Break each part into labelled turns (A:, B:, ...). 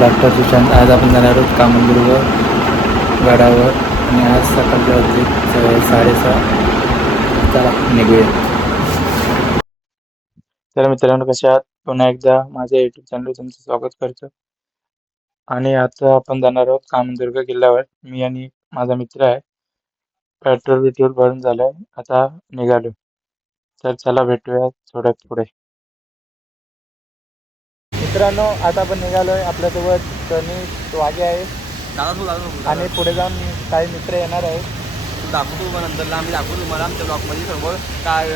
A: Doctor Sushant. आज आपण जाणार आहोत कामनदुर्ग गडावर. आणि आज सकाळचे वाजले साडेसहा. चला निघूया तर मित्रांनो कशा आहात? पुन्हा एकदा माझ्या युट्यूब चॅनलवर तुमचं स्वागत करतो. आणि आता आपण जाणार आहोत कामनदुर्ग किल्ल्यावर. मी आणि माझा मित्र आहे. पेट्रोल बिट्रोल भरून झालंय. आता निघालो. तर चला भेटूया थोड्या पुढे. मित्रांनो आता आपण निघालोय आपल्यासोबत. तनिष वागे आहे.
B: दादा तू दादा
A: आणि पुढे जाऊन काही मित्र येणार आहेत.
B: तू दाखवतो मग नंतरला. आम्ही दाखवतो तुम्हाला आमच्या ब्लॉगमध्ये सर्व. काय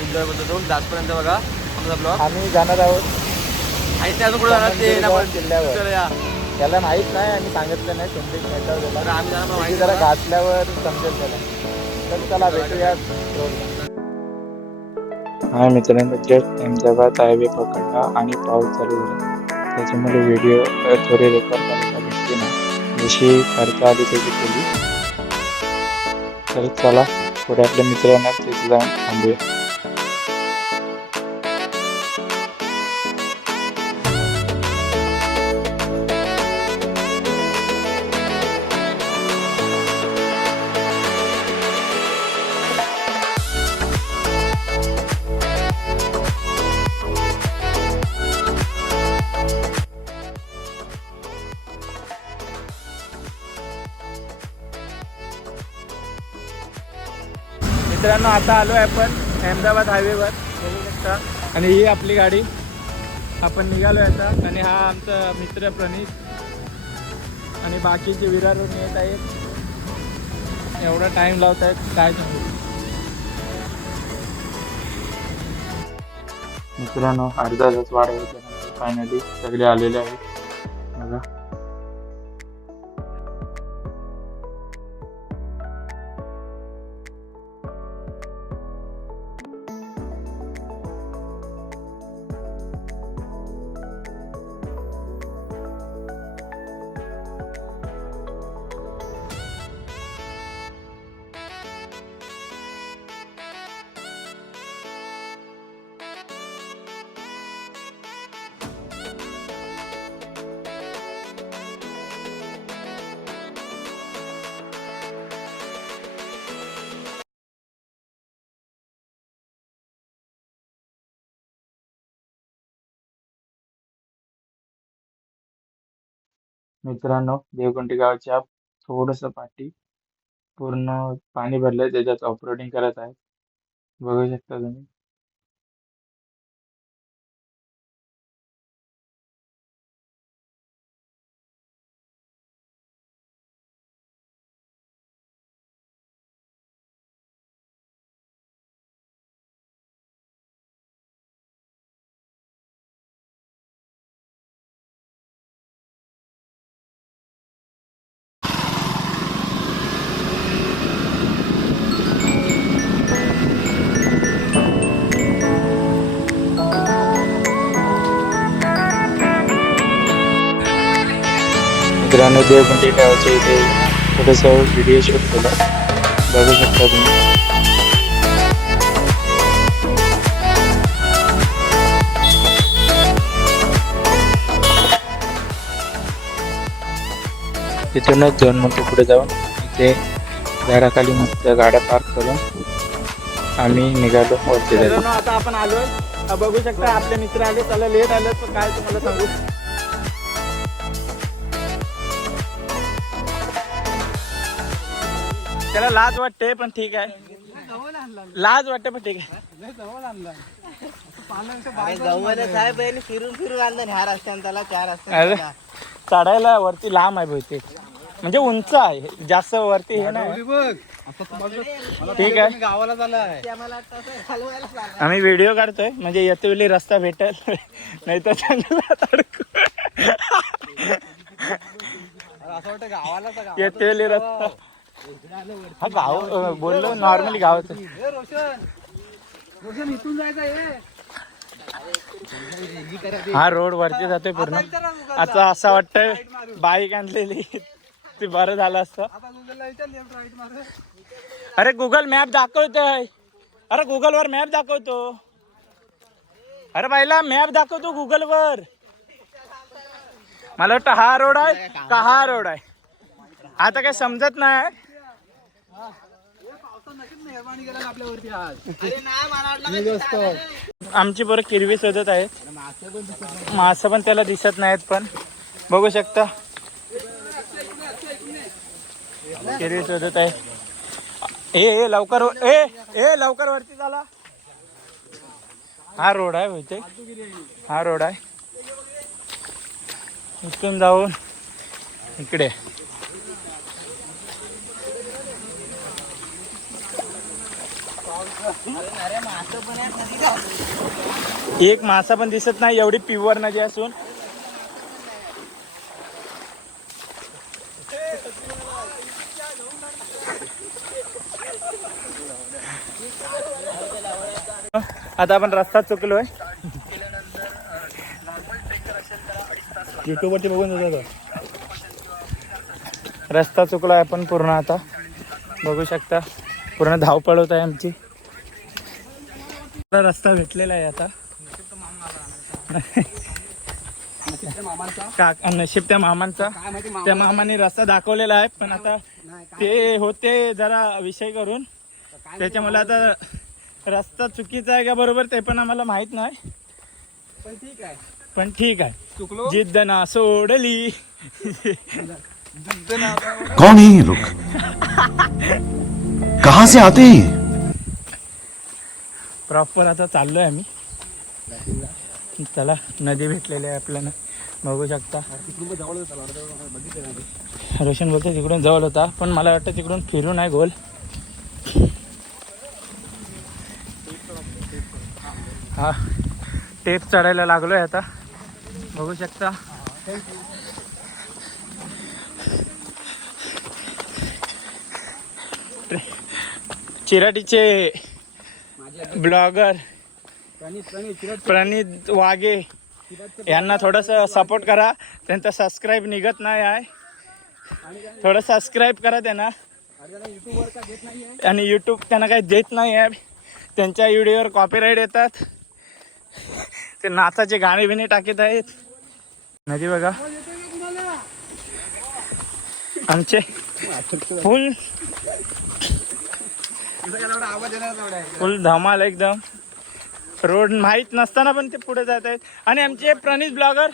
B: एन्जॉय करतो लास्टपर्यंत बघा आमचा ब्लॉग
A: आम्ही जाणार आहोत.
B: आणि त्या कुठे जाणार? ते ना पण
A: किल्ल्यावर.
B: चला या.
A: याला माहीत नाही आणि सांगितलं नाही.
B: तर
A: त्याला
B: आम्ही जाणार
A: त्याची
B: माहिती
A: जरा
B: जरा
A: घातल्यावर समजेल त्याला. तर चला भेटूया हाय मित्रांनो जस्ट अहमदाबाद हायवे पकडला आणि पाऊस चालू झाला. त्याच्यामुळे व्हिडिओ थोडे रेकॉर्ड करायला भेटते ना जशी करता आली त्याची केली. तर चला पुढे आपले मित्र तिथे जाऊन थांबूया. मित्रांनो आता आलो आहे आपण अहमदाबाद हायवेवर. बघू शकता आणि ही आपली गाडी. आपण निघालो आता. आणि हा आमचा मित्र प्रणित. आणि बाकीचे विरारून येत आहेत. एवढा टाइम लावत आहेत काय सांगू? मित्रांनो अर्धा तास वाढवायच्यानंतर फायनली सगळे आलेले आहेत. बघा. मित्रांनो देवकुंडी गावच्या थोडस पाठी पूर्ण पाणी भरलंय त्याच्यात ऑपरेटिंग करत आहे बघू शकता तुम्ही. मित्रांनो देवकुंडी गावाच्या इथे थोडस व्हिडिओ शूट केला. बघू शकता तुम्ही. तिथूनच दोन मिनटं पुढे जाऊन इथे झाडाखाली मस्त गाड्या पार्क करून आम्ही निघालो वरती आता आपण आलो बघू शकता आपले मित्र आले चला लेट आलं तर काय तुम्हाला सांगू? त्याला लाज वाटते पण ठीक आहे. लाज वाटते पण ठीक आहे.
B: साहेब यांनी फिरून फिरून आणलं ह्या रस्त्याने त्याला त्या
A: अरे चढायला वरती लांब आहे बहुतेक. म्हणजे उंच आहे जास्त वरती हे नाही. ठीक आहे.
B: गावाला झालाय
A: आम्ही व्हिडिओ काढतोय म्हणजे येते वेळी रस्ता भेटेल नाही तर जंगलात अडकू.
B: असं वाटतं गावाला
A: येते वेळी रस्ता. हा गाव बोललो नॉर्मली गावाचं
B: रोशन. रोशन इथून जायचं
A: हा रोड वरती जातोय पूर्ण. आता असं वाटतंय बाईक आणलेली ती बरं झालं असतं. अरे गुगल मॅप दाखवतोय. अरे गुगल वर मॅप दाखवतो. अरे बाईला मॅप दाखवतो गुगल वर. मला वाटतं हा रोड आहे का हा रोड आहे. आता काय समजत नाही. आमची बरं किरवी शोधत आहे. मासं पण त्याला दिसत नाहीत पण बघू शकता. किरवी शोधत आहे. ए ए लवकर ए ए लवकर वरती झाला हा रोड आहे होते हा रोड आहे. इथून जाऊन इकडे. एक मासा पण दिसत नाही एवढी प्युअर नदी असून. आता आपण रस्ता चुकलोय. युट्यूब वरती बघून रस्ता चुकलोय आपण पूर्ण आता. बघू शकता. पूर्ण धावपळ होत आहे आमची. रस्ता भेटलेला आहे आता. का नशीब त्या मामांचा. त्या मामाने रस्ता दाखवलेला आहे पण आता ते होते जरा विषय करून. त्याच्यामुळे आता रस्ता चुकीचा आहे का बरोबर ते पण आम्हाला माहीत नाही.
B: पण ठीक आहे.
A: पण ठीक आहे
B: चुकलो
A: जिद्द ना सोडली.
C: कौन है ये लोग? कहां से आते हैं
A: प्रॉपर आता चाललो आहे आम्ही. चला नदी भेटलेली आहे आपल्याला. बघू शकता. रोशन बोलतो तिकडून जवळ होता पण मला वाटतं तिकडून फिरून आहे गोल. हा टेप चढायला लागलो आहे आता. बघू शकता. चिराटीचे ब्लॉगर प्रणित वाघे यांना थोडंसं सपोर्ट करा. त्यांचा सबस्क्राईब निघत नाही आहे. थोडं सबस्क्राईब करा त्यांना. आणि यूट्यूब त्यांना काही देत नाही आहे. त्यांच्या व्हिडिओवर कॉपीराईट येतात. ते नाचाचे गाणे बिणे टाकीत आहेत. नदी बघा. आमचे फुल
B: आवाज येणार तेवढा आहे
A: फुल धमाल एकदम. रोड माहीत नसताना पण ते पुढे जात आहेत. आणि आमचे प्रणित ब्लॉगर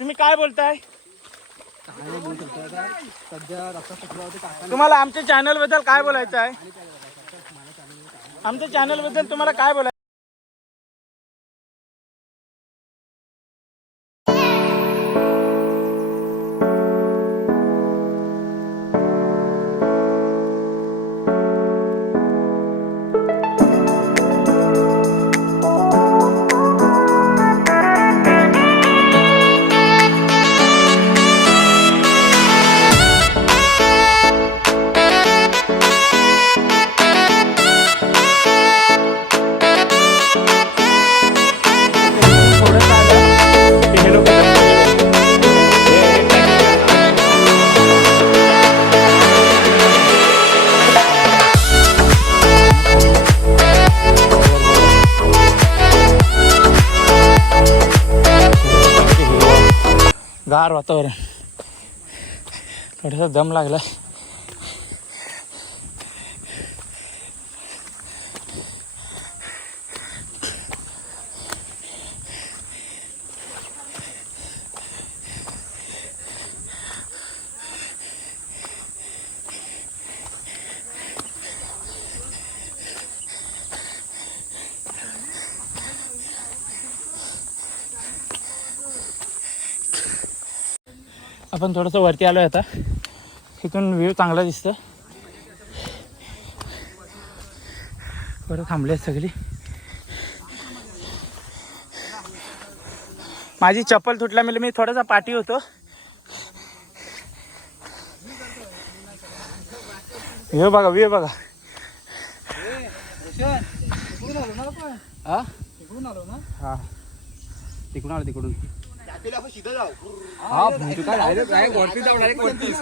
A: तुम्ही काय बोलताय? तुम्हाला आमच्या चॅनलबद्दल काय बोलायचं आहे? आमच्या चॅनलबद्दल तुम्हाला काय बोलायचं गार वातावरण. थोडासा दम लागला. आपण थोडंसं वरती आलोय आता. तिथून व्ह्यू चांगला दिसतोय. बरं थांबले सगळी. माझी चप्पल तुटल्या म्हणजे मी थोडासा पाठी होतो. व्ह्यू बघा व्ह्यू बघा.
B: हा. तिकडून आलो ना
A: हा
B: वरती जाऊ वरती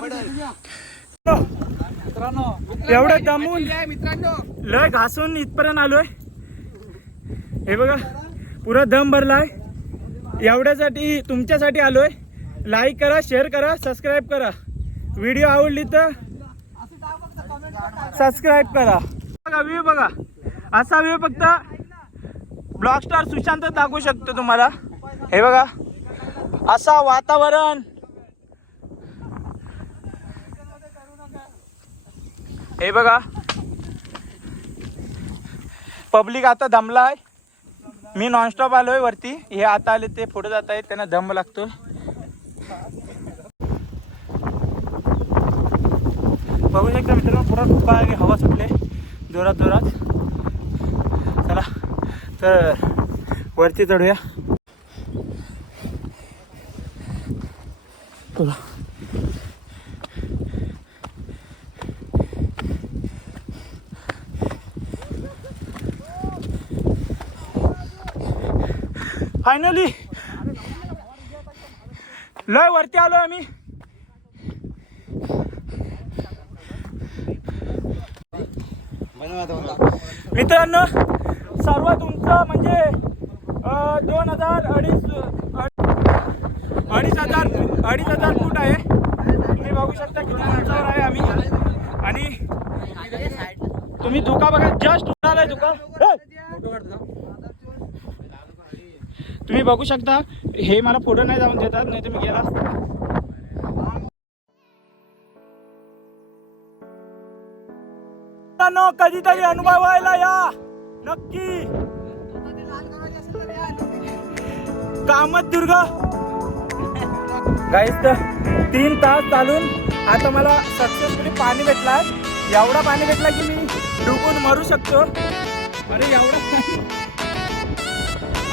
B: मित्रांनो
A: एवढं दमून
B: मित्रांनो.
A: लय घासून इथपर्यंत आलोय. हे बघा पुरा दम भरलाय. एवढ्यासाठी तुमच्यासाठी आलोय. लाईक करा शेअर करा सबस्क्राईब करा. व्हिडिओ आवडली तर सबस्क्राईब करा. बघा व्ह्यू बघा. असा व्ह्यू फक्त ब्लॉक स्टार सुशांत दाखवू शकतो तुम्हाला. हे बघा. असा वातावरण. हे बघा. पब्लिक आता दमलाय. मी नॉनस्टॉप आलोय वरती. हे आता आले ते पुढे जात आहेत त्यांना दम लागतो बघू शकता मित्रांनो पुरा खूप आहे हवा सुटले जोरात जोरात चला तर वरती चढूया. चला फायनली लय वरती आलो आम्ही. मित्रांनो सर्वात उंच म्हणजे दोन हजार अडीच अडीच हजार अडीच हजार फूट आहे? तुम्ही बघू शकता किती उंचावर आहे आम्ही. आणि तुम्ही धुका बघा जस्ट उडालाय धुका तुम्ही बघू शकता हे मला फोटो नाही जाऊन देतात नाही तुम्ही गेला असता. कधीतरी अनुभवायला या. नक्की. कामत दुर्गा. गाईस तर तीन तास चालून आता मला सक्सेसफुली पाणी भेटला. एवढा पाणी भेटला की मी डुबून मरू शकतो. अरे एवढा.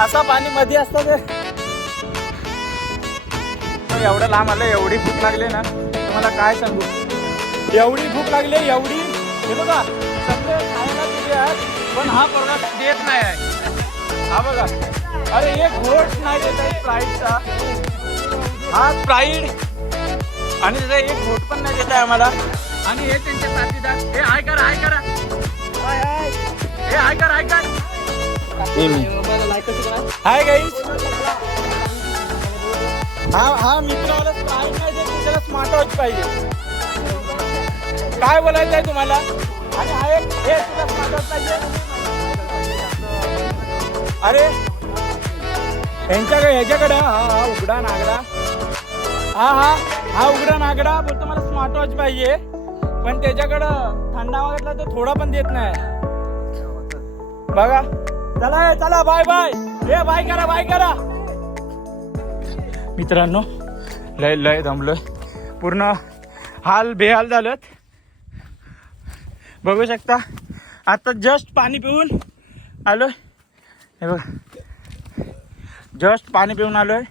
A: असा पाणी मध्ये असतं ते. एवढं लांब आलं एवढी भूक लागली ना. तुम्हाला काय सांगू? एवढी भूक लागली एवढी. हे बघा सगळे खायला दिले आहेत पण हा पोरगा देत नाही आहे. हा बघा. अरे एक घोट नाही देत आहे स्प्राईटचा हा स्प्राईट आणि त्याचा एक घोट पण नाही देत आहे आम्हाला. आणि हे त्यांचे साथीदार. हे हाय करा हाय करा हाय हाय. हे हाय कर हाय कर हाय गाईस हा हा मित्राला स्प्राईट नाही देत त्याला स्मार्ट वॉच पाहिजे. काय बोलायचं आहे तुम्हाला? आणि हा एक हे तुला स्मार्ट वॉच पाहिजे. अरे यांच्याकडे ह्याच्याकडे हा हा उघडा नागडा. हा हा. हा उघडा नागडा. बोलतो मला स्मार्ट वॉच पाहिजे. पण त्याच्याकडं थंडा मागितला तर थोडा पण देत नाही. बघा. चला चला बाय बाय ए बाय करा बाय करा. मित्रांनो लय लय दमलोय. पूर्ण हाल बेहाल झालत. बघू शकता आता जस्ट पाणी पिऊन आलोय. हे बघ. जस्ट पाणी पिऊन आलोय.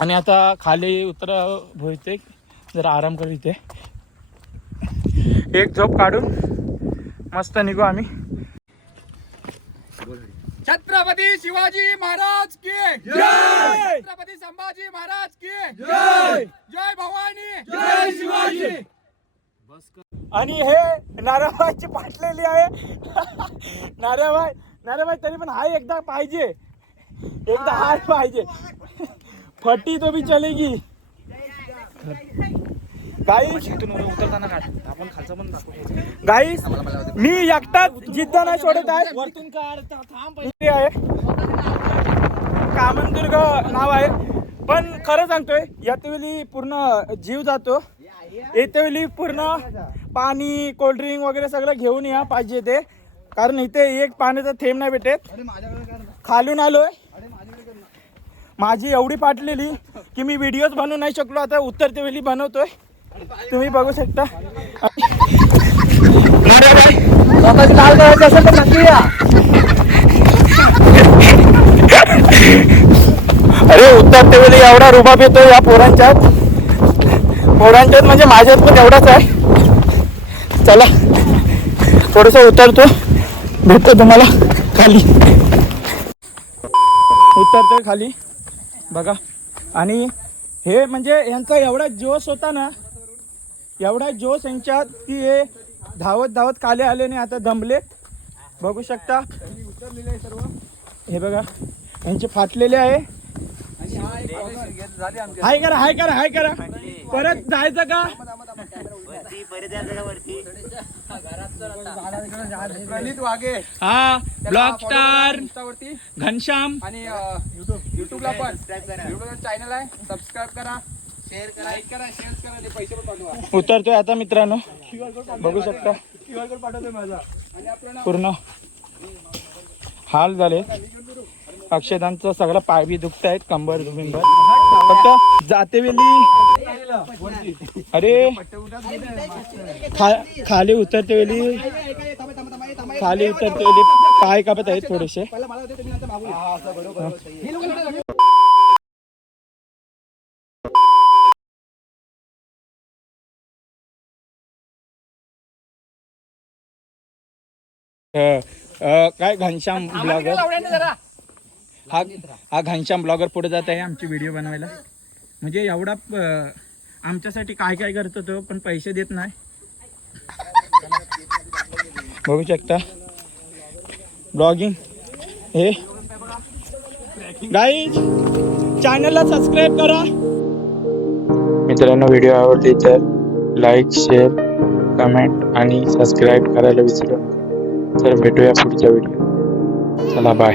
A: आणि आता खाली उतर भोयते जरा आराम करू इथे. एक झोप काढून मस्त निघू आम्ही.
B: छत्रपती शिवाजी महाराज की
A: जय!
B: छत्रपती संभाजी महाराज की
A: जय!
B: जय! भवानी!
A: जय शिवाजी! आणि हे नाराबाईची पाटलेली आहे. नाराबाई नाराबाई तरी पण हाय एकदा पाहिजे. एकदा हाय पाहिजे. फटी तो भी चलेगी। गाईस
B: उतरताना काढ आपण खालचा पण
A: गाईस मी एकटाच जिद्द नाही सोडत आहे. वरतून आहे. कामनदुर्ग नाव आहे. पण खरं सांगतोय यातवेळी पूर्ण जीव जातो. येतेवेळी पूर्ण पाणी कोल्ड्रिंक वगैरे सगळं घेऊन या पाहिजे ते. कारण इथे एक पाण्याचा थेंब नाही भेटेत. खालून आलोय. माझी एवढी पाटलेली की मी व्हिडिओज बनवू नाही शकलो. आता उतरते वेळी बनवतोय. तुम्ही बघू शकता. अरे बाई,
B: स्वतःची लाल करायची असेल तर नक्की या.
A: अरे उतरते वेळी एवढा रुबाब येतो या पोरांच्यात. पोरांच्यात म्हणजे माझ्यात पण एवढाच आहे. चला थोडस उतरतो. भेटतो तुम्हाला खाली. उतरतोय खाली. बघा. आणि हे म्हणजे यांचा एवढा जोश होता ना एवढा जोश यांच्यात की हे धावत धावत काले आले आणि आता दमलेत. बघू शकता. हे बघा यांचे फाटलेले आहे. हाय करा हाय करा हाय करा. परत जायचं का?
B: प्रणित वाघे.
A: हा ब्लॉक स्टार
B: इंस्टावरती
A: घनश्याम.
B: आणि युट्यूब युट्यूबला पण. युट्यूबला चॅनल आहे. सबस्क्राईब करा. शेअर करा. लाईक करा शेअर करा ते पैसे पण पाठवा.
A: उतरतोय आता मित्रांनो. बघू शकता.
B: क्यू आर कोड पाठवतोय माझा. आणि
A: पूर्ण. हाल झाले. अक्षदांचं सगळं पाय बी दुखत आहेत कंबर बिंबर. फक्त जाते वेळी अरे. खा खाली उतरते वेळी खाली उतरते वेळी पाय कापत आहेत थोडेसे.
B: हे
A: काय घनश्याम ब्लॉगर हा हा घनश्याम ब्लॉगर पुढे जात आहे आमची व्हिडिओ बनवायला. म्हणजे एवढा आमच्यासाठी काय काय करतो तो पण पैसे देत नाही. बघू शकता. ब्लॉगिंग हे. गाईज चॅनलला सबस्क्राईब करा. मित्रांनो व्हिडिओ आवडली तर लाईक शेअर कमेंट आणि सबस्क्राईब करायला विसरू नका. तर भेटूया पुढच्या व्हिडिओ चला बाय